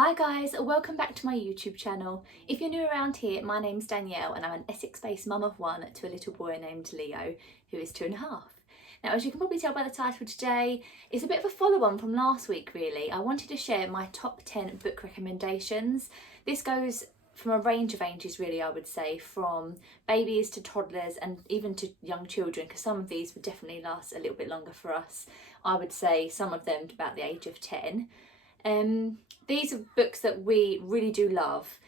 Hi guys, welcome back to my YouTube channel. If you're new around here, my name's Danielle and I'm an Essex-based mum of one to a little boy named Leo, who is 2.5. Now, as you can probably tell by the title today, it's a bit of a follow-on from last week really. I wanted to share my top 10 book recommendations. This goes from a range of ages really, I would say, from babies to toddlers and even to young children, because some of these would definitely last a little bit longer for us. I would say some of them to about the age of 10. These are books that we really do love.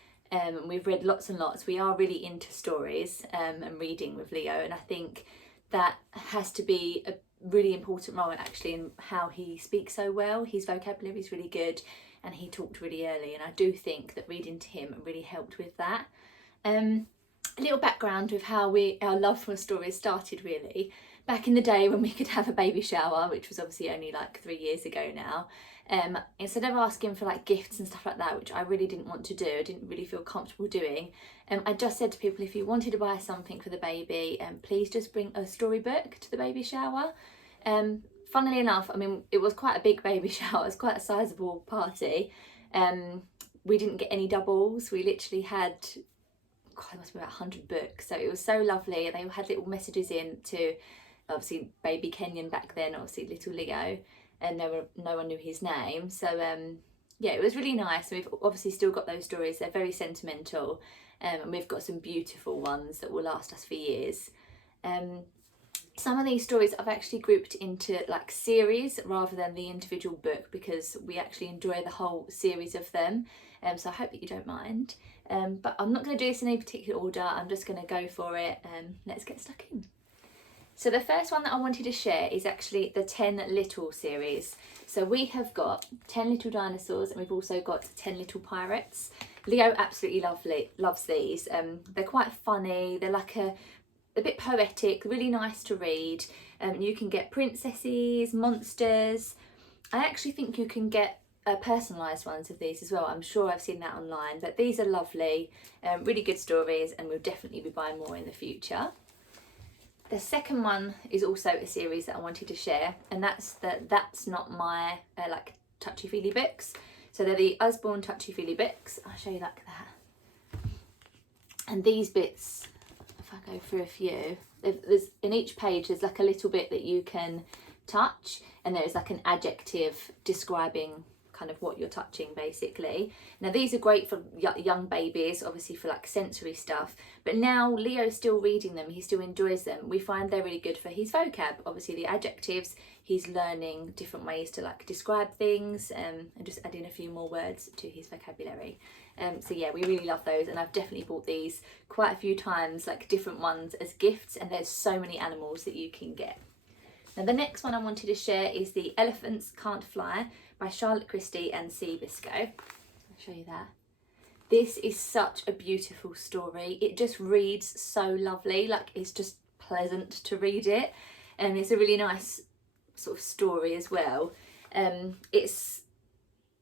We've read lots and lots. We are really into stories and reading with Leo, and I think that has to be a really important role actually in how he speaks so well. His vocabulary is really good and he talked really early, and I do think that reading to him really helped with that. A little background with how our love for stories started really. Back in the day when we could have a baby shower, which was obviously only like 3 years ago now, instead of asking for like gifts and stuff like that, which I really didn't want to do, I didn't really feel comfortable doing, I just said to people, if you wanted to buy something for the baby, please just bring a storybook to the baby shower. Funnily enough, I mean, it was quite a big baby shower, it was quite a sizable party. We didn't get any doubles, we literally had, God, it must be about 100 books, so it was so lovely. They had little messages in to, obviously, baby Kenyon back then, obviously little Leo, and no one knew his name. So yeah, it was really nice. We've obviously still got those stories. They're very sentimental, and we've got some beautiful ones that will last us for years. Some of these stories I've actually grouped into like series rather than the individual book, because we actually enjoy the whole series of them. So I hope that you don't mind. But I'm not going to do this in any particular order. I'm just going to go for it. Let's get stuck in. So the first one that I wanted to share is actually the 10 Little series. So we have got 10 Little Dinosaurs and we've also got 10 Little Pirates. Leo absolutely loves these. They're quite funny. They're like a bit poetic, really nice to read. You can get princesses, monsters. I actually think you can get personalised ones of these as well. I'm sure I've seen that online, but these are lovely, really good stories, and we'll definitely be buying more in the future. The second one is also a series that I wanted to share, and that's not my like touchy feely books. So they're the Usborne touchy feely books. I'll show you like that. And these bits, if I go through a few, there's in each page there's like a little bit that you can touch, and there's like an adjective describing kind of what you're touching basically. Now these are great for young babies, obviously for like sensory stuff, but now Leo's still reading them, he still enjoys them. We find they're really good for his vocab, obviously the adjectives, he's learning different ways to like describe things, and just adding a few more words to his vocabulary. So yeah, we really love those, and I've definitely bought these quite a few times, like different ones as gifts, and there's so many animals that you can get. Now the next one I wanted to share is The Elephants Can't Fly by Charlotte Christie and C. Biscoe. I'll show you that. This is such a beautiful story. It just reads so lovely, like it's just pleasant to read it, and it's a really nice sort of story as well. It's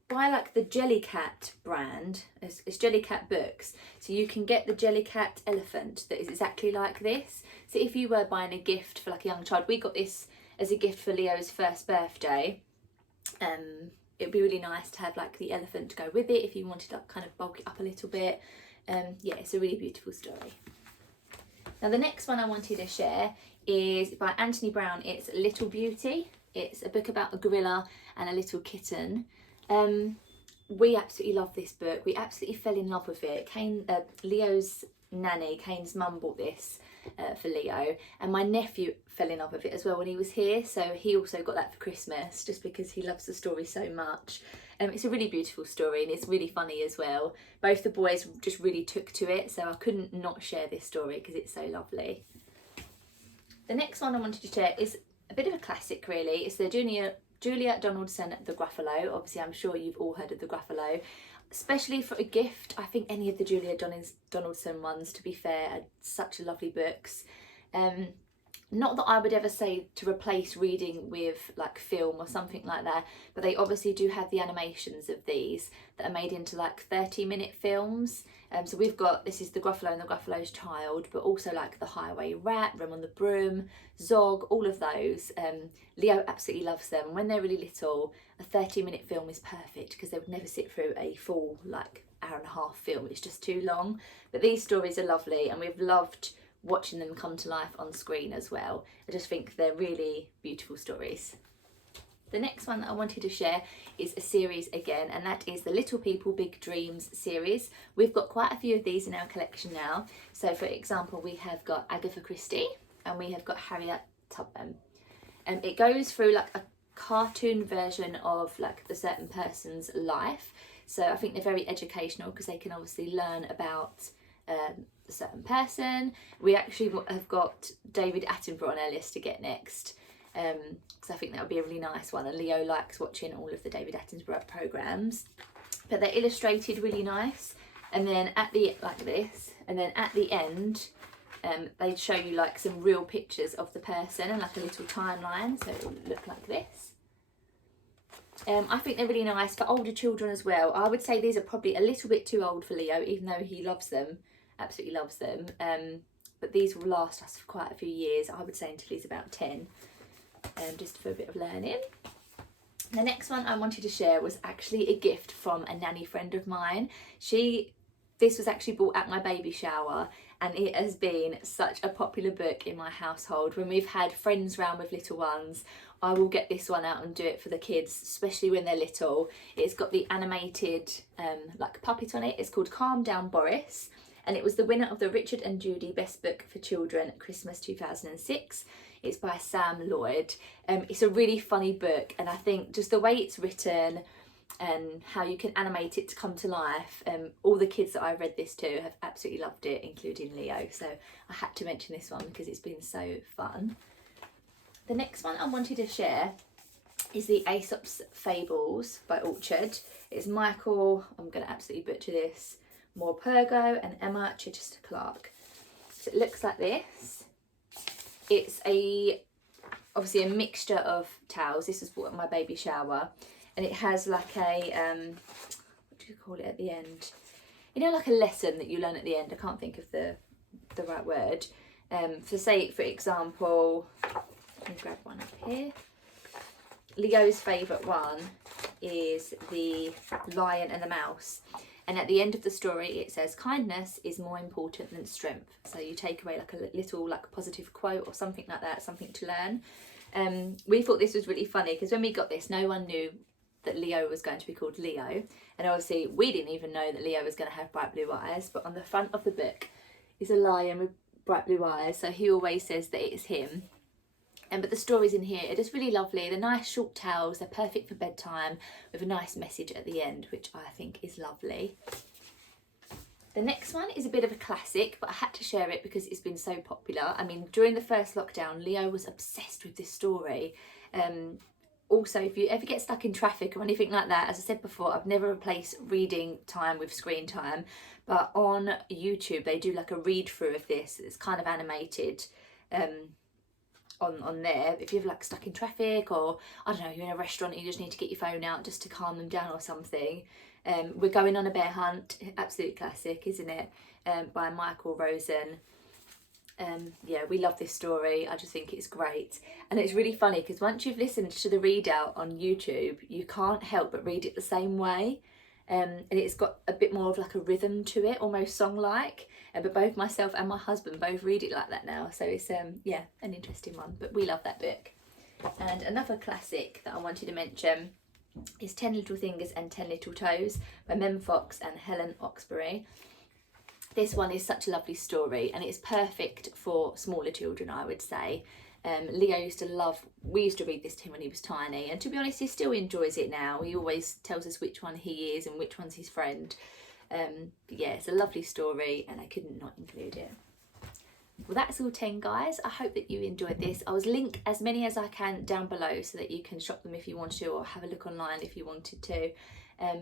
by like the Jellycat brand. It's Jellycat Books, so you can get the Jellycat elephant that is exactly like this. So if you were buying a gift for like a young child, we got this as a gift for Leo's first birthday. It'd be really nice to have like the elephant to go with it if you wanted to like, kind of bulk it up a little bit. Yeah, it's a really beautiful story. Now the next one I wanted to share is by Anthony Brown. It's Little Beauty. It's a book about a gorilla and a little kitten. We absolutely love this book. We absolutely fell in love with it. Leo's nanny, Kane's mum, bought this for Leo, and my nephew fell in love with it as well when he was here, so he also got that for Christmas just because he loves the story so much. It's a really beautiful story and it's really funny as well. Both the boys just really took to it, so I couldn't not share this story because it's so lovely. The next one I wanted to share is a bit of a classic really. It's the Julia Donaldson The Gruffalo. Obviously I'm sure you've all heard of The Gruffalo. Especially for a gift, I think any of the Julia Donaldson ones, to be fair, are such lovely books. Not that I would ever say to replace reading with like film or something like that, but they obviously do have the animations of these that are made into like 30-minute films. So we've got, this is the Gruffalo and the Gruffalo's Child, but also like the Highway Rat, Rem on the Broom, Zog, all of those. Leo absolutely loves them. And when they're really little, a 30-minute film is perfect because they would never sit through a full like hour and a half film. It's just too long. But these stories are lovely, and we've loved watching them come to life on screen as well. I just think they're really beautiful stories. The next one that I wanted to share is a series again, and that is the Little People Big Dreams series. We've got quite a few of these in our collection now. So for example, we have got Agatha Christie and we have got Harriet Tubman. And it goes through like a cartoon version of like the certain person's life. So I think they're very educational because they can obviously learn about a certain person. We actually have got David Attenborough on our list to get next, because I think that would be a really nice one, and Leo likes watching all of the David Attenborough programmes. But they're illustrated really nice, and then at the like this, and then at the end they show you like some real pictures of the person and like a little timeline, so it will look like this. I think they're really nice for older children as well. I would say these are probably a little bit too old for Leo, even though he loves them, absolutely loves them. But these will last us for quite a few years, I would say until he's about 10, just for a bit of learning. The next one I wanted to share was actually a gift from a nanny friend of mine. This was actually bought at my baby shower, and it has been such a popular book in my household. When we've had friends round with little ones, I will get this one out and do it for the kids, especially when they're little. It's got the animated like puppet on it. It's called Calm Down Boris, and it was the winner of the Richard and Judy Best Book for Children Christmas 2006. It's by Sam Lloyd. It's a really funny book, and I think just the way it's written and how you can animate it to come to life, all the kids that I've read this to have absolutely loved it, including Leo. So I had to mention this one because it's been so fun. The next one I wanted to share is the Aesops Fables by Orchard. It's Michael, I'm going to absolutely butcher this, Morpurgo and Emma Chichester Clark. So it looks like this. It's obviously a mixture of tales. This was bought at my baby shower, and it has like a what do you call it at the end? You know, like a lesson that you learn at the end. I can't think of the right word. For example, let me grab one up here. Leo's favourite one is the Lion and the Mouse. And at the end of the story, it says, kindness is more important than strength. So you take away like a little like positive quote or something like that, something to learn. We thought this was really funny because when we got this, no one knew that Leo was going to be called Leo. And obviously we didn't even know that Leo was going to have bright blue eyes. But on the front of the book is a lion with bright blue eyes. So he always says that it's him. But the stories in here are just really lovely. They're nice short tales, they're perfect for bedtime with a nice message at the end, which I think is lovely. The next one is a bit of a classic, but I had to share it because it's been so popular. I mean, during the first lockdown, Leo was obsessed with this story. Also, if you ever get stuck in traffic or anything like that, as I said before, I've never replaced reading time with screen time. But on YouTube, they do like a read through of this. It's kind of animated. On there, if you're like stuck in traffic, or I don't know, you're in a restaurant and you just need to get your phone out just to calm them down or something. We're Going on a Bear Hunt, absolute classic, isn't it? By Michael Rosen. Yeah, we love this story. I just think it's great, and it's really funny because once you've listened to the readout on YouTube, you can't help but read it the same way. And it's got a bit more of like a rhythm to it, almost song-like. But both myself and my husband both read it like that now. So it's, yeah, an interesting one. But we love that book. And another classic that I wanted to mention is 10 Little Fingers and 10 Little Toes by Mem Fox and Helen Oxbury. This one is such a lovely story, and it's perfect for smaller children, I would say. Leo we used to read this to him when he was tiny, and to be honest, he still enjoys it now. He always tells us which one he is and which one's his friend. But yeah, it's a lovely story, and I couldn't not include it. Well, that's all 10, guys. I hope that you enjoyed this. I will link as many as I can down below so that you can shop them if you want to, or have a look online if you wanted to.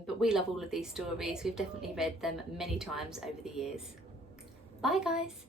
But we love all of these stories. We've definitely read them many times over the years. Bye, guys.